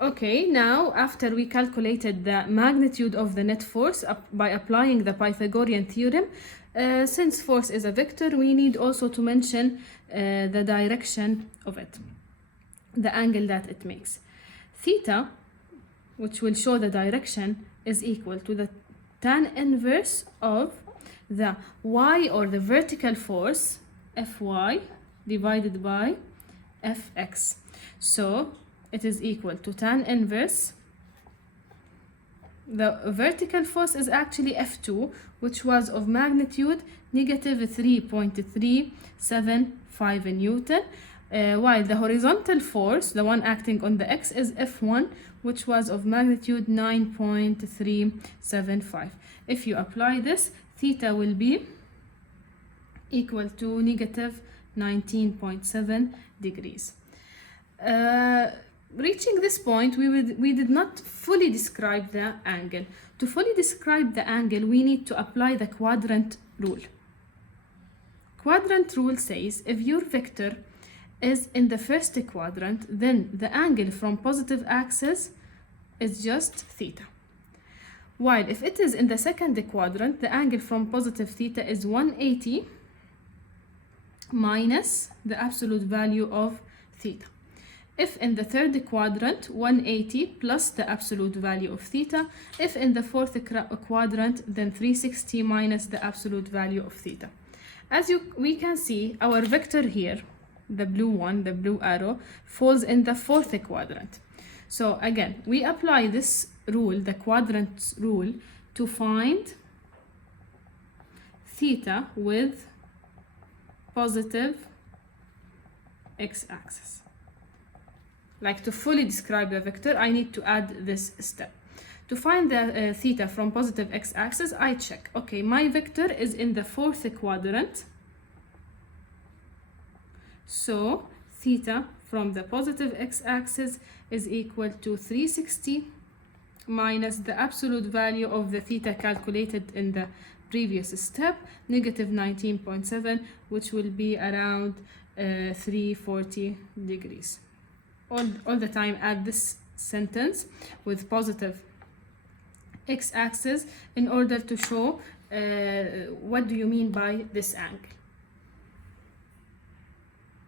Okay, now after we calculated the magnitude of the net force by applying the Pythagorean theorem, since force is a vector, we need also to mention the direction of it, the angle that it makes. Theta, which will show the direction, is equal to the tan inverse of the y, or the vertical force, Fy, divided by Fx. So it is equal to tan inverse. The vertical force is actually F2, which was of magnitude negative 3.375 Newton, while the horizontal force, the one acting on the x, is F1, which was of magnitude 9.375. If you apply this, theta will be equal to negative 19.7 degrees. Reaching this point, we did not fully describe the angle. To fully describe the angle, we need to apply the quadrant rule. Quadrant rule says if your vector is in the first quadrant, then the angle from positive axis is just theta. While if it is in the second quadrant, the angle from positive theta is 180 minus the absolute value of theta. If in the third quadrant, 180 plus the absolute value of theta. If in the fourth quadrant, then 360 minus the absolute value of theta. As we can see, our vector here, the blue one, the blue arrow, falls in the fourth quadrant. So again, we apply this rule, the quadrant rule, to find theta with positive x-axis. Like, to fully describe the vector, I need to add this step. To find the theta from positive x-axis, I check, okay, my vector is in the fourth quadrant, so theta from the positive x-axis is equal to 360 minus the absolute value of the theta calculated in the previous step, negative 19.7, which will be around 340 degrees. All the time add this sentence with positive x-axis in order to show what do you mean by this angle.